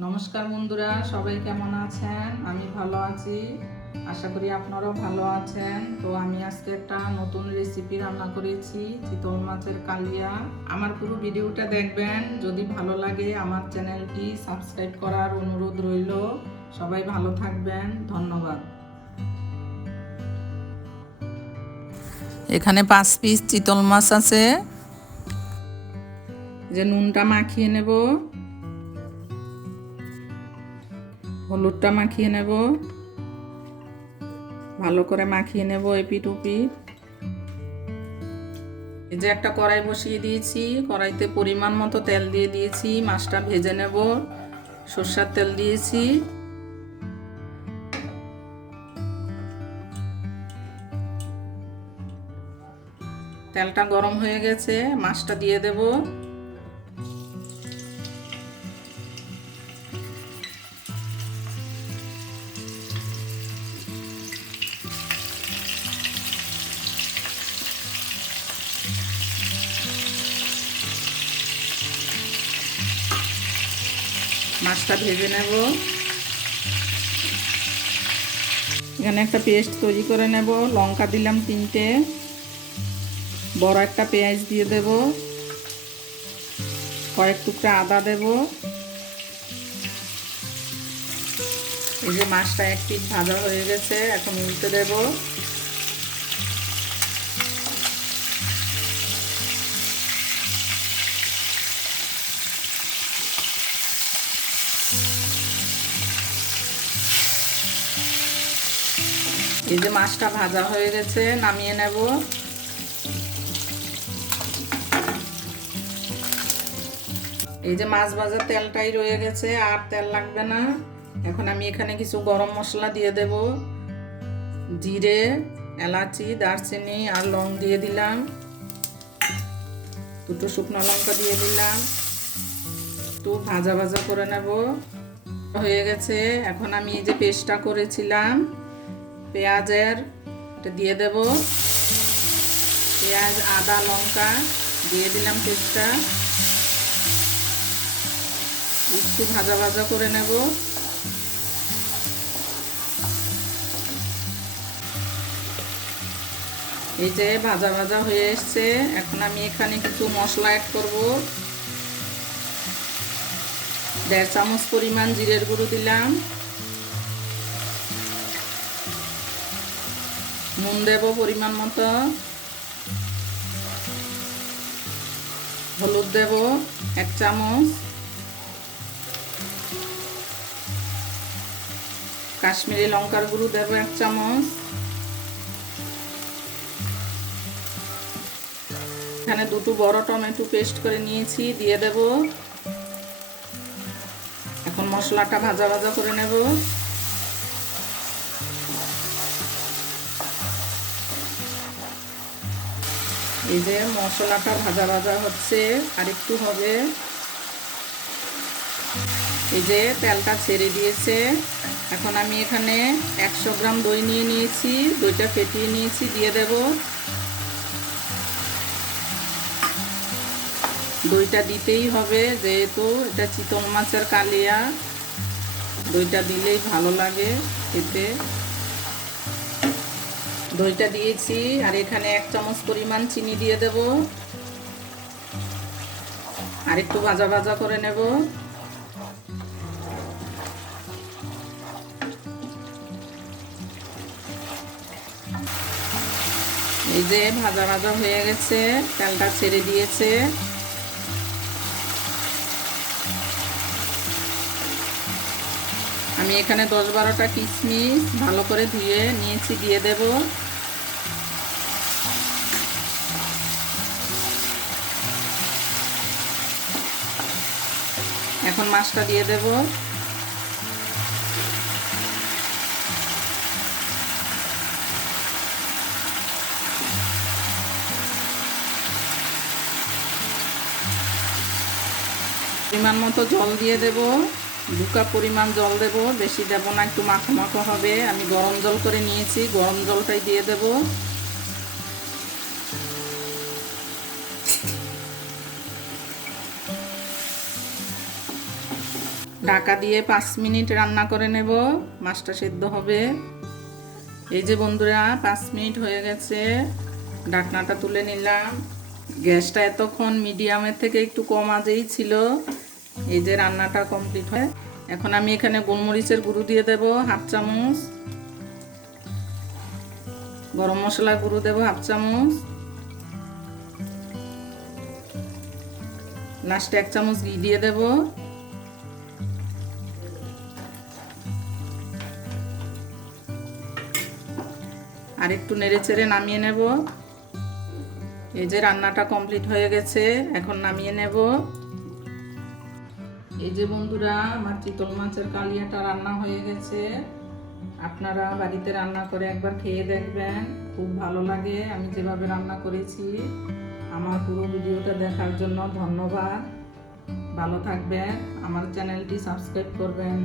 নমস্কার বন্ধুরা, সবাই কেমন আছেন? আমি ভালো আছি। আশা করি আপনারাও ভালো আছেন। তো আমি আজকে একটা নতুন রেসিপি রান্না করেছি, চিতল মাছের কালিয়া। আমার পুরো ভিডিওটা দেখবেন। যদি ভালো লাগে, আমার চ্যানেলটি সাবস্ক্রাইব করার অনুরোধ রইল। সবাই ভালো থাকবেন। ধন্যবাদ। এখানে পাঁচ পিস চিতল মাছ আছে। যে নুনটা মাখিয়ে নেব। হলুদটা মাখিয়ে নেব। ভালো করে মাখিয়ে নেব এপিট উপিট এই যে একটা কড়াই বসিয়ে দিয়েছি, কড়াইতে পরিমাণ মতো তেল দিয়ে দিয়েছি, মাছটা ভেজে নেব, সর্ষার তেল দিয়েছি। তেলটা গরম হয়ে গেছে, মাছটা দিয়ে দেবো। মাছটা ভেজে নেব। এখানে একটা পেস্ট তৈরি করে নেব। লঙ্কা দিলাম তিনটে। বড় একটা পেঁয়াজ দিয়ে দেব। কয়েক টুকরা আদা দেব। এই যে মাছটা এক পিঠ ভাজা হয়ে গেছে, এখন উল্টে দেব। এই যে মাছটা ভাজা হয়ে গেছে, নামিয়ে নেব। এই যে মাছ ভাজার তেলটাই রয়ে গেছে, আর তেল লাগবে না। এখন আমি এখানে কিছু গরম মশলা দিয়ে দেব। জিরে, এলাচি, দারচিনি আর লং দিয়ে দিলাম। দুটো শুকনো লঙ্কা দিয়ে দিলাম। একটু ভাজা ভাজা করে নেব। হয়ে গেছে। এখন আমি এই যে পেস্টটা করেছিলাম পেঁয়াজের, এটা দিয়ে দেব। পেঁয়াজ, আদা, লঙ্কা দিয়ে দিলাম পেস্টটা। একটু ভাজা ভাজা করে নেব। এই যে ভাজা ভাজা হয়ে এসছে। এখন আমি এখানে কিছু মশলা অ্যাড করব। দেড় চামচ পরিমাণ জিরের গুঁড়ো দিলাম। নুন দেব পরিমাণ মতো। হলুদ দেব এক চামচ। কাশ্মীরি লঙ্কার গুঁড়ো দেবো এক চামচ। এখানে দুটো বড় টমেটো পেস্ট করে নিয়েছি, দিয়ে দেব। এখন মশলাটা ভাজা ভাজা করে নেব। এই যে মশলাটা ভাজা ভাজা হচ্ছে আর একটু হবে। এই যে তেলটা ছেড়ে দিয়েছে। এখন আমি এখানে একশো গ্রাম দই নিয়ে নিয়েছি, দইটা ফেটিয়ে নিয়েছি, দিয়ে দেব। দইটা দিতেই হবে যেহেতু এটা চিতল মাছের কালিয়া। দইটা দিলেই ভালো লাগে খেতে। দইটা দিয়েছি, আর এখানে এক চামচ পরিমাণ চিনি দিয়ে দেব। আর একটু ভাজা ভাজা করে নেব। এই যে ভাজা ভাজা হয়ে গেছে, তেলটা ছেড়ে দিয়েছে। আমি এখানে দশ বারোটা কিশমিশ ভালো করে ধুয়ে নিয়েছি, দিয়ে দেব। এখন মাছটা দিয়ে দেব। পরিমাণ মতো জল দিয়ে দেব। দু কাপ পরিমাণ জল দেব। বেশি দেব না, একটু মাখো মাখো হবে। আমি গরম জল করে নিয়েছি, গরম জলটাই দিয়ে দেব। ঢাকা দিয়ে পাঁচ মিনিট রান্না করে নেব। মাছটা সেদ্ধ হবে। এই যে বন্ধুরা, পাঁচ মিনিট হয়ে গেছে। ঢাকনাটা তুলে নিলাম। গ্যাসটা এতক্ষণ মিডিয়ামের থেকে একটু কম আজেই ছিল। এই যে রান্নাটা কমপ্লিট হয় এখন আমি এখানে গোলমরিচের গুঁড়ো দিয়ে দেব, হাফ চামচ। গরম মশলা গুঁড়ো দেব, হাফ চামচ। লাস্টে এক চামচ ঘি দিয়ে দেব। আর একটু নেড়ে চেড়ে নামিয়ে নেব। এই যে রান্নাটা কমপ্লিট হয়ে গেছে, এখন নামিয়ে নেব। এই যে বন্ধুরা, আমার চিতল মাছের কালিয়াটা রান্না হয়ে গেছে। আপনারা বাড়িতে রান্না করে একবার খেয়ে দেখবেন, খুব ভালো লাগে। আমি যেভাবে রান্না করেছি, আমার পুরো ভিডিওটা দেখার জন্য ধন্যবাদ। ভালো থাকবেন, আমার চ্যানেলটি সাবস্ক্রাইব করবেন।